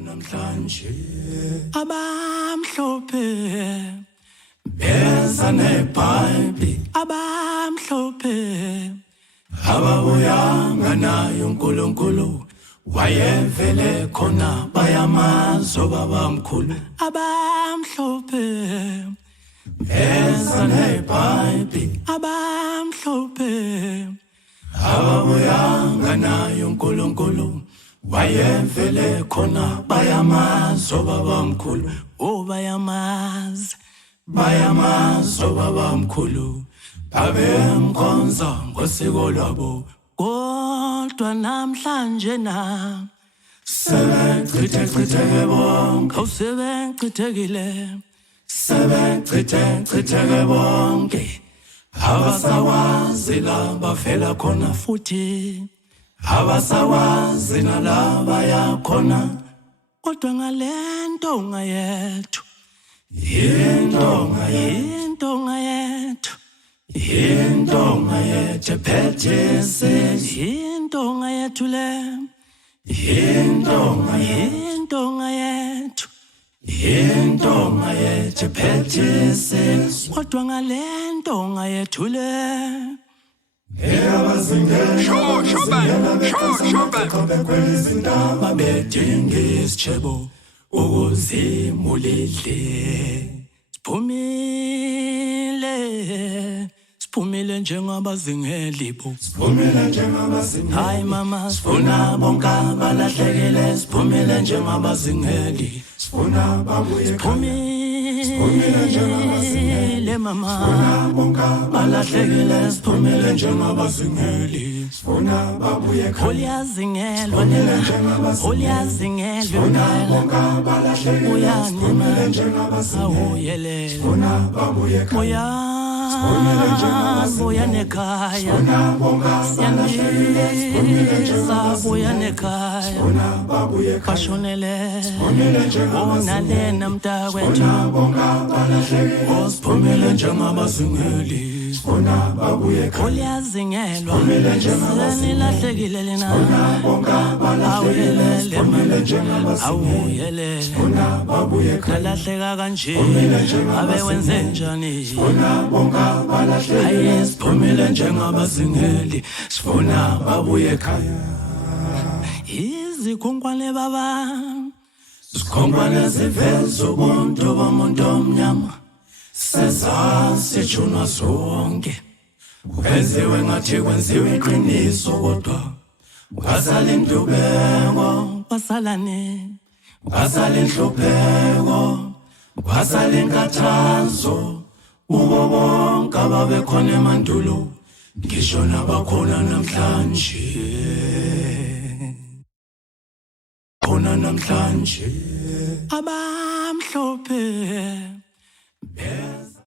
namhlanje abamhlophe beza neBhayibheli abamhlophe ababuyanga nayo uNkulunkulu wayevele khona bayamazo babamkhulu abamhlophe beza neBhayibheli abamhlophe ababuyanga nayo uNkulunkulu wayevele khona bayamazo babamkhulu bayamazo babamkhulu babemkhonza ngosiko lwabo kodwa namhlanje na sebechitheke bonke sebechitheke bonke abasawazi la bavela khona futhi abasawazi nalaba yakhona kodwa ngalentonga yethu intonga yethu phethese intonga yethu le intonga yethu phethese kodwa ngalentonga yethu le babedinga isitshebo ukuzimulile siphumile njengabazingeli bo hayi mama sifuna bonke abalahlekile siphumile njengabazingeli sifuna babuye siphumile mama bonke abalahlekile siphumile njengabazingeli sifuna babuye uliyazingelwa bonke abalahlekile siphumile njengabazingeli sifuna babuye buya nekhaya buya nekhaya bashonele onalena mntakwethu siphumile njengabazingeli uliyazingelwa senilahlekile lena awuyelele nalahleka kanje abe wenze njani hayi siphumile njengabazingeli sifuna babuye ekhaya izikhonkwane baba sikhonkwane ziveza ubuntu bomuntu omnyama sezasijunwa sonke kwenziwe ngathi kwenziwe iqiniso kodwa kwasala intubeko kwasala inhlupheko kwasala inkathazo ubo bonke ababekhona emandulo ngisho nabakhona namhlanje abamhlophe